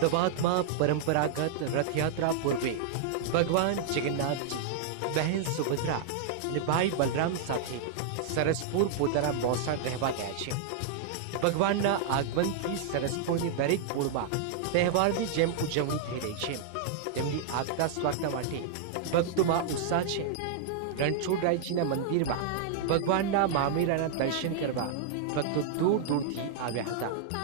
અમદાવાદમાં પરંપરાગત રથયાત્રા પૂર્વે ભગવાન જગન્નાથજી, બહેન સુભદ્રા અને ભાઈ બલરામ સાથે સરસપુર પોતાના મોસાળ રહેવા ગયા છે. ભગવાનના આગમનથી સરસપુરની દરેક પૂળમાં તહેવારની જેમ ઉજવણી થઈ રહી છે. તેમની આગતા સ્વાગતા માટે ભક્તોમાં ઉત્સાહ છે. રણછોડરાયજીના મંદિરમાં ભગવાનના મામેરાના દર્શન કરવા ભક્તો દૂર દૂરથી આવ્યા હતા.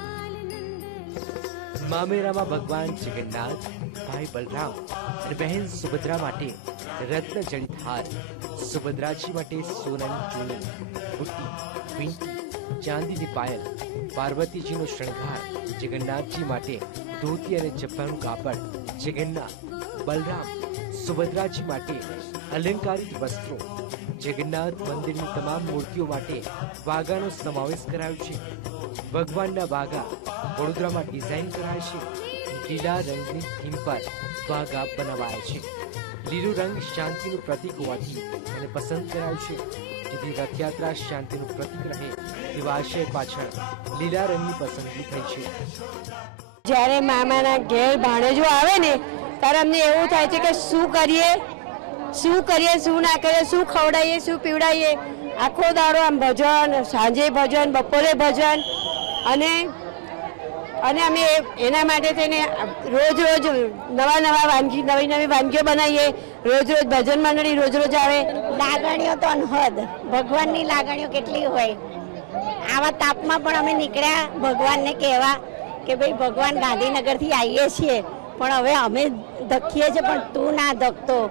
મામેરામાં ભગવાન જગન્નાથ, ભાઈ બલરામ અને બહેન સુભદ્રા માટે રત્ન હાર સુભદ્રાજી માટે સોનાની ચૂણી બુટ્ટી વીંટી ચાંદીની પાયલ, પાર્વતીજીનો શણગાર, જગન્નાથજી માટે ધોતી અને જબ્બાનું કાપડ, જગન્નાથ, બલરામ, સુભદ્રાજી માટે અલંકારિત વસ્ત્રો જગન્નાથ મંદિરની તમામ મૂર્તિઓ માટે વાઘાનો સમાવેશ કરાયો છે. ભગવાનના વાઘા વડોદરામાં ડિઝાઇન કરાય છે. લીલા રંગની થીમ પર વાઘા બનાવાયા છે. લીલો રંગ શાંતિનું પ્રતીક હોવાથી એને પસંદ કરાયું છે. જેથી રથયાત્રા શાંતિનું પ્રતીક રહે તેવા આશય પાછળ લીલા રંગની પસંદગી થઈ છે. જ્યારે મામાના ઘેર ભાણેજો આવે ને ત્યારે અમને એવું થાય છે કે શું કરીએ? શું કરીએ, શું ના કરીએ, શું ખવડાવીએ, શું પીવડાવીએ? આખો દાડો આમ ભજન, સાંજે ભજન, બપોરે ભજન. અને અને અમે એના માટે થઈને રોજ રોજ નવા નવા વાનગી, નવી નવી વાનગીઓ બનાવીએ. રોજ રોજ ભજન મંડળી રોજ રોજ આવે. લાગણીઓ તો અનહદ. ભગવાનની લાગણીઓ કેટલી હોય. આવા તાપમાં પણ અમે નીકળ્યા ભગવાનને કહેવા કે ભાઈ, ભગવાન ગાંધીનગરથી આવીએ છીએ. પણ હવે અમે ધક્કીએ છીએ, પણ તું ના ધકતો.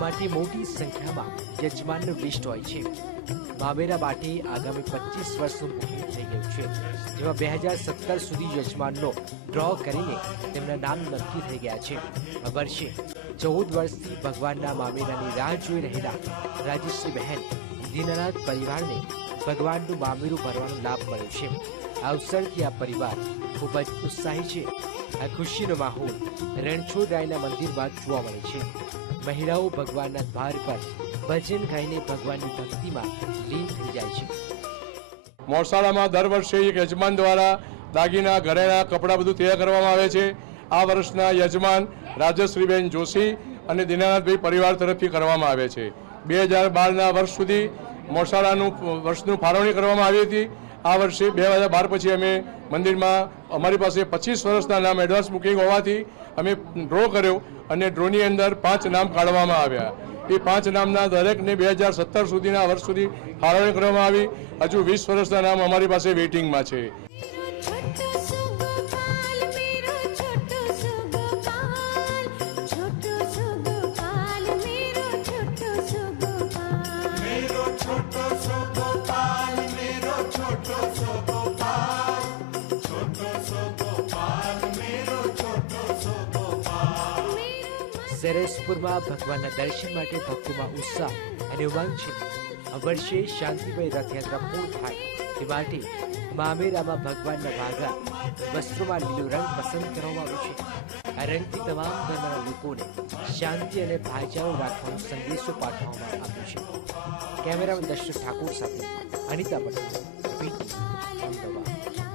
માટે મોટી સંખ્યામાં યજમાન લિસ્ટ હોય છે. બાબેરા માટે આગામી પચીસ વર્ષનું બુકિંગ થઈ ગયું છે. જેમાં બે હજાર સત્તર સુધી યજમાનનો ડ્રો કરીને તેમના નામ નક્કી થઈ ગયા છે. આ વર્ષે ચૌદ વર્ષથી ભગવાનના મામેરાની રાહ જોઈ રહેલા રાજેશ્રી બહેન દીનાનાથ પરિવારને ભગવાનનું મામેરું ભરવાનો લાભ મળ્યો છે. અવસરથી આ પરિવાર ખૂબ જ ઉત્સાહી છે. આ ખુશીનો માહોલ રણછોડરાયના મંદિરમાં જોવા મળે છે. મહિલાઓ ભગવાનના દ્વાર પર ભજન ગાઈને ભગવાનની ભક્તિમાં લીન થઈ જાય છે. મોરસાળામાં દર વર્ષે એક યજમાન દ્વારા દાગીના, ઘરેણા, કપડાં બધું તૈયાર કરવામાં આવે છે. આ વર્ષના યજમાન રાજશ્રીબેન જોશી અને દિનાનાથભાઈ પરિવાર તરફથી કરવામાં આવે છે. બે હજાર બારના વર્ષ સુધી મોરસાળાનું વર્ષનું ફાળવણી કરવામાં આવી હતી. આ વર્ષે બે હજાર બાર પછી અમે મંદિરમાં અમારી પાસે પચીસ વર્ષના નામ એડવાન્સ બુકિંગ હોવાથી અમે ડ્રો કર્યો અને ડ્રોની અંદર પાંચ નામ કાઢવામાં આવ્યા. એ પાંચ નામના દરેકને બે હજાર સત્તર સુધીના વર્ષ સુધી ફાળવણી કરવામાં આવી. હજુ વીસ વર્ષના નામ અમારી પાસે વેઇટિંગમાં છે. સરસપુરમાં ભગવાનના દર્શન માટે ભક્તોમાં ઉત્સાહ અને ઉમંગ છે. આ વર્ષે શાંતિમય રથયાત્રા પૂર્ણ થાય તે માટે મામેરામાં ભગવાનના ભાગા વસ્ત્રોમાં લીલો રંગ પસંદ કરવામાં આવ્યો છે. આ રંગથી તમામ ધર્મના લોકોને શાંતિ અને ભાઈચારો રાખવાનો સંદેશો પાઠવવામાં આવ્યો છે. કેમેરામેન દર્શક ઠાકોર સાથે અનિતા પટેલ અમદાવાદ.